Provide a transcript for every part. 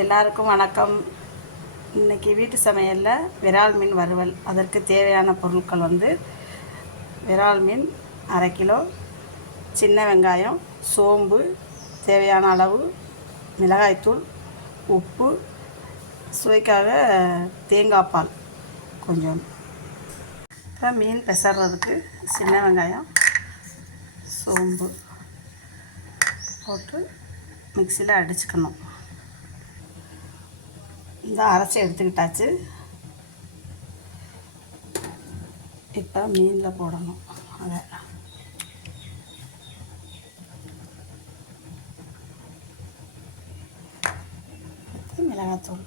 எல்லாருக்கும் வணக்கம். இன்னைக்கு வீட்டு சமையலில் விரால் மீன் வறுவல். அதற்கு தேவையான பொருட்கள் வந்து விரால் மீன் அரை கிலோ சின்ன வெங்காயம் சோம்பு தேவையான அளவு மிளகாய்த்தூள் உப்பு சுவைக்காக தேங்காய் பால் கொஞ்சம். இப்போ மீன் பெசறதுக்கு சின்ன வெங்காயம் சோம்பு போட்டு மிக்சியில் அடிச்சுக்கணும். இந்த அரைச்சி எடுத்துக்கிட்டாச்சு. இப்போ மீனில் போடணும். அதை. மிளகாத்தூள்.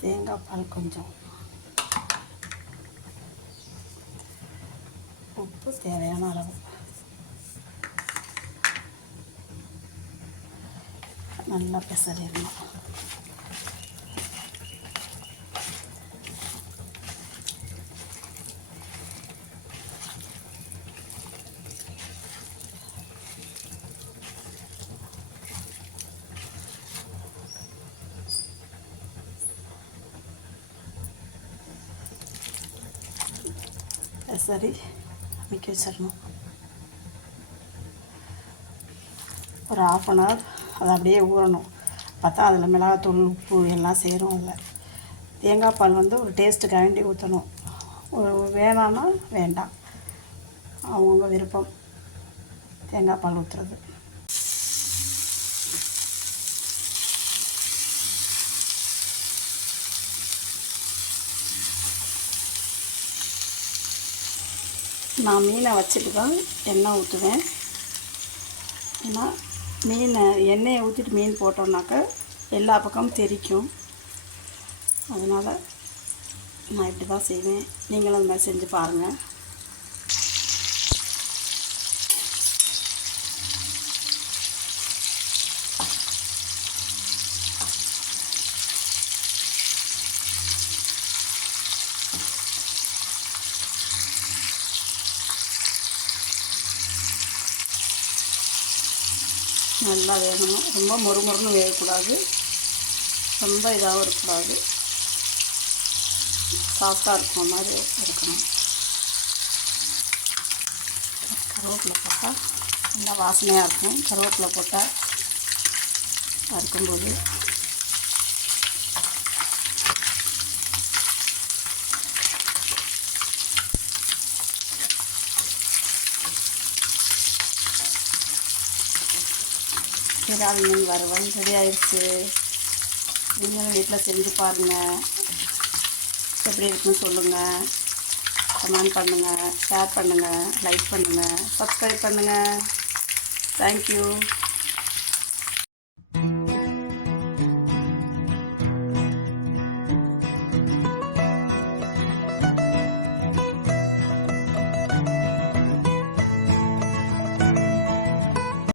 தேங்காய் பால் கொஞ்சம். உப்பு தேவையான அளவு. நல்லா பிசறிடணும். சரி அமைக்க வச்சிடணும். ஒரு ஆஃப் அன் ஹவர் அது அப்படியே ஊறணும். பார்த்தா அதில் மிளகாத்தூள் உப்பு எல்லாம் சேரும் அதில் தேங்காய் பால் வந்து ஒரு டேஸ்ட்டுக்கு வேண்டி ஊற்றணும் ஒரு வேணான்னா வேண்டாம். அவங்கவுங்க விருப்பம். தேங்காய் பால் ஊற்றுறது நான் மீனை வச்சுட்டு தான் எண்ணெய் ஊற்றுவேன் ஏன்னா மீனை எண்ணெயை ஊற்றிட்டு மீன் போட்டோம்னாக்க எல்லா பக்கமும் தெறிக்கும் அதனால் நான் இப்படி தான் செய்வேன். நீங்களும் அந்த மாதிரி செஞ்சு பாருங்கள் நல்லா வேகணும். ரொம்ப மொறுமொறுன்னு வேகக்கூடாது. ரொம்ப இதாகவும் இருக்கக்கூடாது. சாஃப்டாக இருக்கிற மாதிரி இருக்கணும். கருவேப்பிலை போட்டால் நல்லா வாசனையாக இருக்கும். கருவேப்பிலை போட்டால் அறுக்கும்போது சரி மீன் வறுவல் ரெடி ஆயிடுச்சு நீங்களும் வீட்டில் செஞ்சு பாருங்கள் எப்படி இருக்குன்னு சொல்லுங்கள் கமெண்ட் பண்ணுங்கள் ஷேர் பண்ணுங்கள் லைக் பண்ணுங்கள் சப்ஸ்கிரைப் பண்ணுங்கள் தேங்க்யூ